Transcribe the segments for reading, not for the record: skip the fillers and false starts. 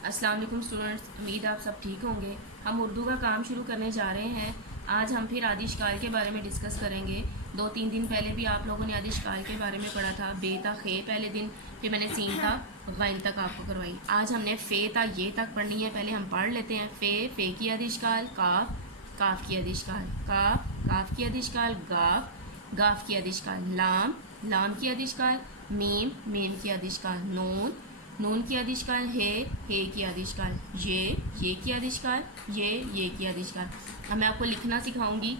अस्सलाम वालेकुम स्टूडेंट्स, उम्मीद आप सब ठीक होंगे। हम उर्दू का काम शुरू करने जा रहे हैं। आज हम फिर आदिशकाल के बारे में डिस्कस करेंगे। 2-3 दिन पहले भी आप लोगों ने आदिशकाल के बारे में पढ़ा था। बे था खे पहले दिन, फिर मैंने सीन था गैन तक आपको करवाई। आज हमने फ़े था ये तक पढ़नी है। पहले हम पढ़ लेते हैं। फ़े की आदिशकाल, काफ, काफ की आदिशकाल, काफ, काफ की आदिशकाल, गाफ, गाफ की आदिशकाल, लाम, लाम की आदिशकाल, मीम, मीम की आदिशकाल, नून, नून की आदिशकाल, हे की आदिशकाल, ये की आदिशकाल, ये की आदिशकाल। अब मैं आपको लिखना सिखाऊंगी।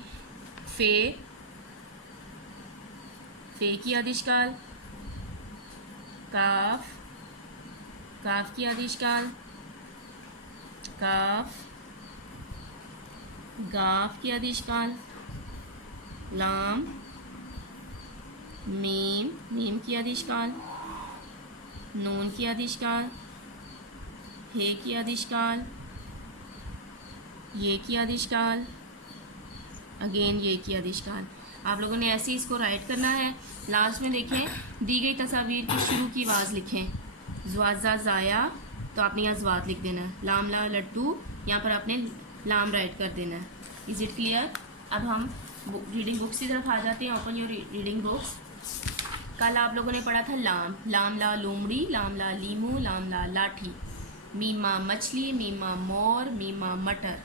फ़े की आदिशकाल, काफ, काफ की आदिशकाल, काफ, गाफ की आदिशकाल, लाम, मीम, मीम की आदिशकाल, नून की आदिशकाल, हे की आदिशकाल, ये की आदिशकाल, अगेन ये की आदिशकाल। आप लोगों ने ऐसे ही इसको राइट करना है। लास्ट में देखें दी गई तस्वीर की शुरू की आवाज़ लिखें। ज़्वाज़ा ज़ाया, तो आपने यहाँ ज़्वात लिख देना है। लाम ला लड्डू, यहाँ पर आपने लाम राइट कर देना है। Is it clear? अब हम रीडिंग बुक्स की तरफ आ जाते हैं। Open your reading books. कल आप लोगों ने पढ़ा था लाम, लाम ला लोमड़ी, लाम ला लीमू, लाम ला लाठी, मीमा मछली, मीमा मोर, मीमा मटर।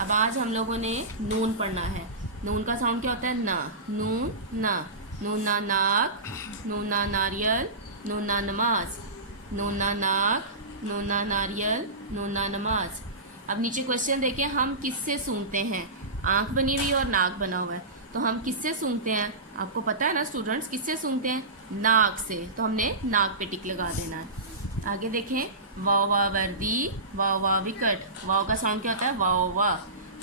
अब आज हम लोगों ने नून पढ़ना है। नून का साउंड क्या होता है? ना, नून ना, नून ना नाक, नून ना नारियल, नून ना नमाज, नून ना नाक, नून ना नारियल, नून ना नमाज। अब नीचे क्वेश्चन देखें, हम किससे सूंघते हैं? आँख बनी हुई और नाक बना हुआ है, तो हम किससे सूंघते हैं? आपको पता है ना स्टूडेंट्स, किससे सूंघते हैं? नाक से। तो हमने नाक पे टिक लगा देना है। आगे देखें, वाव वा वर्दी, वाव वा विकट। वाव का साउंड क्या होता है? वाव वा,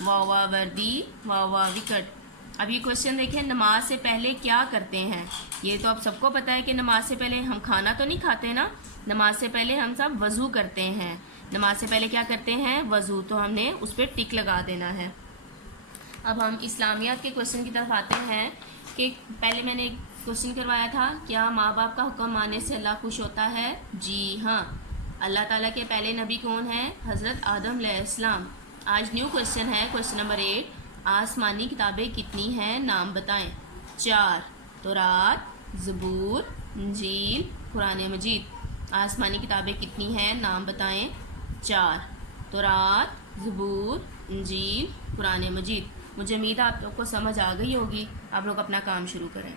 वाव वा वर्दी, वाव वा विकट। अब ये क्वेश्चन देखें, नमाज से पहले क्या करते हैं? ये तो आप सबको पता है कि नमाज से पहले हम खाना तो नहीं खाते ना। नमाज से पहले हम सब वज़ू करते हैं। नमाज से पहले क्या करते हैं? वज़ू। तो हमने उस पर टिक लगा देना है। अब हम इस्लामियात के क्वेश्चन की तरफ आते हैं कि पहले मैंने एक क्वेश्चन करवाया था, क्या माँ बाप का हुक्म मानने से अल्लाह खुश होता है? जी हाँ। अल्लाह ताला के पहले नबी कौन है? हज़रत आदम अलैहिस्सलाम। आज न्यू क्वेश्चन है, क्वेश्चन नंबर 8। आसमानी किताबें कितनी हैं? नाम बताएं। 4। तौरात, ज़बूर, इंजील, कुरान मजीद। आसमानी किताबें कितनी हैं? नाम बताएं। 4। तौरात, ज़बूर, इंजील, कुरान मजीद। मुझे उम्मीद है आप लोग को समझ आ गई होगी। आप लोग अपना काम शुरू करें।